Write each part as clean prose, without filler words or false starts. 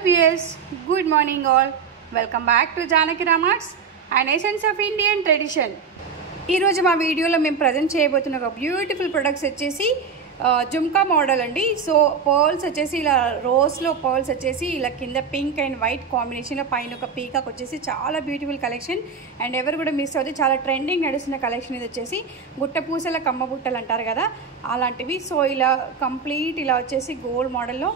Yes, good morning all. Welcome back to Janaki Ramarts and Essence of Indian Tradition. ఈ రోజు మా వీడియోలో మేము ప్రజెంట్ చేయబోతున్న ఒక బ్యూటిఫుల్ ప్రొడక్ట్స్ వచ్చేసి జుమ్కా మోడల్ అండి. సో పర్ల్స్ వచ్చేసి ఇలా రోస్లో పర్ల్స్ వచ్చేసి ఇలా కింద పింక్ అండ్ వైట్ కాంబినేషన్లో పైన ఒక పీకాక్ వచ్చేసి చాలా బ్యూటిఫుల్ కలెక్షన్ అండ్ ఎవరు కూడా మిస్ అవుతుంది. చాలా ట్రెండింగ్ నడుస్తున్న కలెక్షన్ ఇది వచ్చేసి గుట్ట పూసల కమ్మ బుట్టలు అంటారు కదా అలాంటివి. సో ఇలా కంప్లీట్ ఇలా వచ్చేసి గోల్డ్ మోడల్లో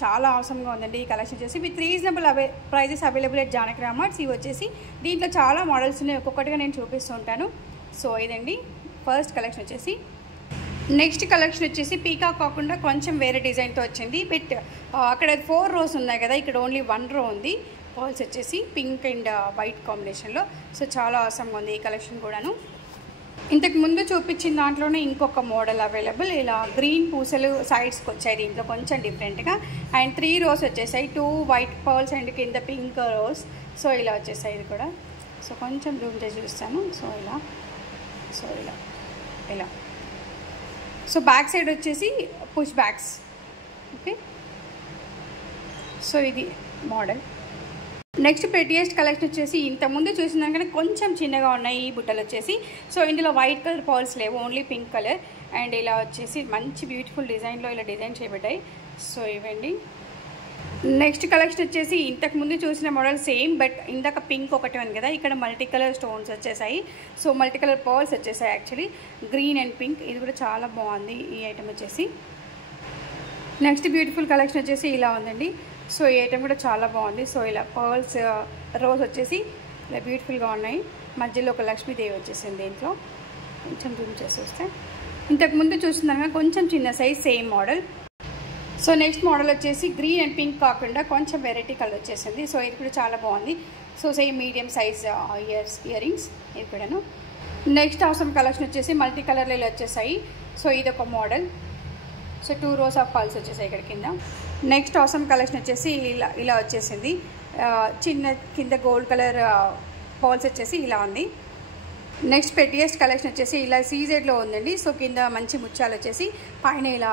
చాలా అవసరంగా ఉందండి ఈ కలెక్షన్ వచ్చేసి with reasonable prices available at Janaki Ramarts. ఇవి వచ్చేసి దీంట్లో చాలా మోడల్స్ ఉన్నాయి, ఒక్కొక్కటిగా నేను చూపిస్తూ ఉంటాను. సో ఇదండి ఫస్ట్ కలెక్షన్ వచ్చేసి. నెక్స్ట్ కలెక్షన్ వచ్చేసి పీకాక్ కాకుండా కొంచెం వేరే డిజైన్తో వచ్చింది. బట్ అక్కడ 4 rows ఉన్నాయి కదా, ఇక్కడ ఓన్లీ 1 row ఉంది. పర్ల్స్ వచ్చేసి పింక్ అండ్ వైట్ కాంబినేషన్లో. సో చాలా అవసరంగా ఉంది ఈ కలెక్షన్ కూడాను. ఇంతకు ముందు చూపించిన దాంట్లోనే ఇంకొక మోడల్ అవైలబుల్. ఇలా గ్రీన్ పూసలు సైడ్స్కి వచ్చాయి, దీంట్లో కొంచెం డిఫరెంట్గా. అండ్ 3 rows వచ్చేసాయి, 2 white పర్ల్స్ అండ్ కింద పింక్ రోస్. సో ఇలా వచ్చేసాయి ఇది కూడా. సో కొంచెం జూమ్ చేసి చూస్తాను. సో ఇలా సో బ్యాక్ సైడ్ వచ్చేసి పుష్ బ్యాక్స్. ఓకే, సో ఇది మోడల్. నెక్స్ట్ ప్రెటియెస్ట్ కలెక్షన్ వచ్చేసి ఇంతకుముందు చూసిన దానికన్నా కొంచెం చిన్నగా ఉన్నాయి ఈ బుట్టలు వచ్చేసి. సో ఇందులో వైట్ కలర్ పర్ల్స్ లేవు, ఓన్లీ పింక్ కలర్. అండ్ ఇలా వచ్చేసి మంచి బ్యూటిఫుల్ డిజైన్లో ఇలా డిజైన్ చేయబడ్డాయి. సో ఇవండి నెక్స్ట్ కలెక్షన్ వచ్చేసి. ఇంతకుముందు చూసిన మోడల్ సేమ్, బట్ ఇందాక పింక్ ఒకటి ఉంది కదా, ఇక్కడ మల్టీ కలర్ స్టోన్స్ వచ్చేసాయి. సో మల్టీ కలర్ పర్ల్స్ వచ్చేసాయి యాక్చువల్లీ, గ్రీన్ అండ్ పింక్. ఇది కూడా చాలా బాగుంది ఈ ఐటమ్ వచ్చేసి. నెక్స్ట్ బ్యూటిఫుల్ కలెక్షన్ వచ్చేసి ఇలా ఉందండి. సో ఈ ఐటమ్ కూడా చాలా బాగుంది. సో ఇలా పర్ల్స్ రోజ్ వచ్చేసి ఇలా బ్యూటిఫుల్గా ఉన్నాయి. మధ్యలో ఒక లక్ష్మీదేవి వచ్చేసింది దీంట్లో. కొంచెం జూమ్ చేసి వస్తే ఇంతకుముందు చూస్తున్నాను కొంచెం చిన్న size same model. So next model వచ్చేసి గ్రీన్ అండ్ పింక్ కాకుండా కొంచెం వెరైటీ కలర్ వచ్చేసింది. సో ఇది కూడా చాలా బాగుంది. So same medium size ear rings ఇది కూడాను. నెక్స్ట్ అవసరం కలెక్షన్ వచ్చేసి మల్టీ కలర్లో ఇలా వచ్చేసాయి. సో ఇది ఒక model. So 2 rows of pearls వచ్చేసాయి ఇక్కడ కింద. నెక్స్ట్ అవసరం కలెక్షన్ వచ్చేసి ఇలా వచ్చేసింది. చిన్న కింద గోల్డ్ కలర్ పర్ల్స్ వచ్చేసి ఇలా ఉంది. నెక్స్ట్ ప్రెటియెస్ట్ కలెక్షన్ వచ్చేసి ఇలా సీజెడ్లో ఉందండి. సో కింద మంచి ముత్యాలు వచ్చేసి పైన ఇలా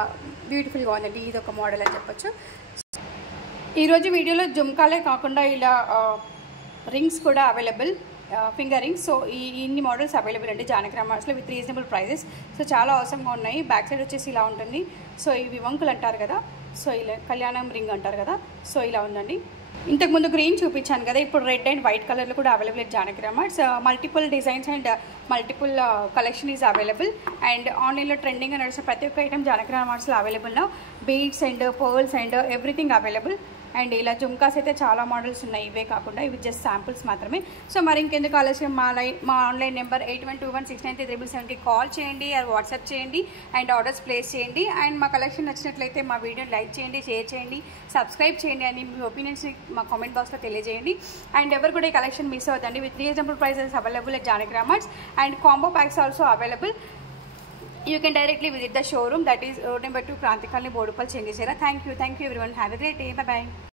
బ్యూటిఫుల్గా ఉందండి. ఇది ఒక మోడల్ అని చెప్పొచ్చు. ఈరోజు వీడియోలో జుమ్కాలే కాకుండా ఇలా రింగ్స్ కూడా అవైలబుల్, ఫింగర్ రింగ్స్. సో ఇన్ని మోడల్స్ అవైలబుల్ అండి జానకి రామార్ట్స్లో విత్ రీజనబుల్ ప్రైజెస్. సో చాలా అవసరంగా ఉన్నాయి. బ్యాక్ సైడ్ వచ్చేసి ఇలా ఉంటుంది. సో ఇవి వంకులు అంటారు కదా, సో ఇలా కళ్యాణం రింగ్ అంటారు కదా. సో ఇలా ఉందండి. ఇంతకుముందు గ్రీన్ చూపించాను కదా, ఇప్పుడు రెడ్ అండ్ వైట్ కలర్లో కూడా available at Janaki Ramarts. Multiple designs and multiple collection is available. And ఆన్లైన్లో ట్రెండింగ్గా నడిచిన ప్రతి ఒక్క ఐటమ్ జానకి రామార్ట్స్లో available now. Beads and pearls and everything available. And ఇలా జుమ్కాస్ అయితే చాలా మోడల్స్ ఉన్నాయి, ఇవే కాకుండా ఇవి జస్ట్ శాంపుల్స్ మాత్రమే. సో మరి ఇంకెందుకు ఆలస్యం, మా ఆన్లైన్ నెంబర్ 8121693770కి కాల్ చేయండి, వాట్సాప్ చేయండి అండ్ ఆర్డర్స్ ప్లేస్ చేయండి. అండ్ మా కలెక్షన్ నచ్చినట్లయితే మా వీడియోని లైక్ చేయండి, షేర్ చేయండి, సబ్స్క్రైబ్ చేయండి అని మీ ఒపీనియన్స్ని మా కామెంట్ బాక్స్లో తెలియజేయండి. అండ్ ఎవరు కూడా ఈ కలెక్షన్ మిస్ అవుతుంది. With reasonable prices available at Janaki Ramarts and combo packs also available. You can directly visit the showroom, that is road number 2 Kranti Colony, Bodupal, Chandicherla. Thank you everyone. Have a great day. Bye bye.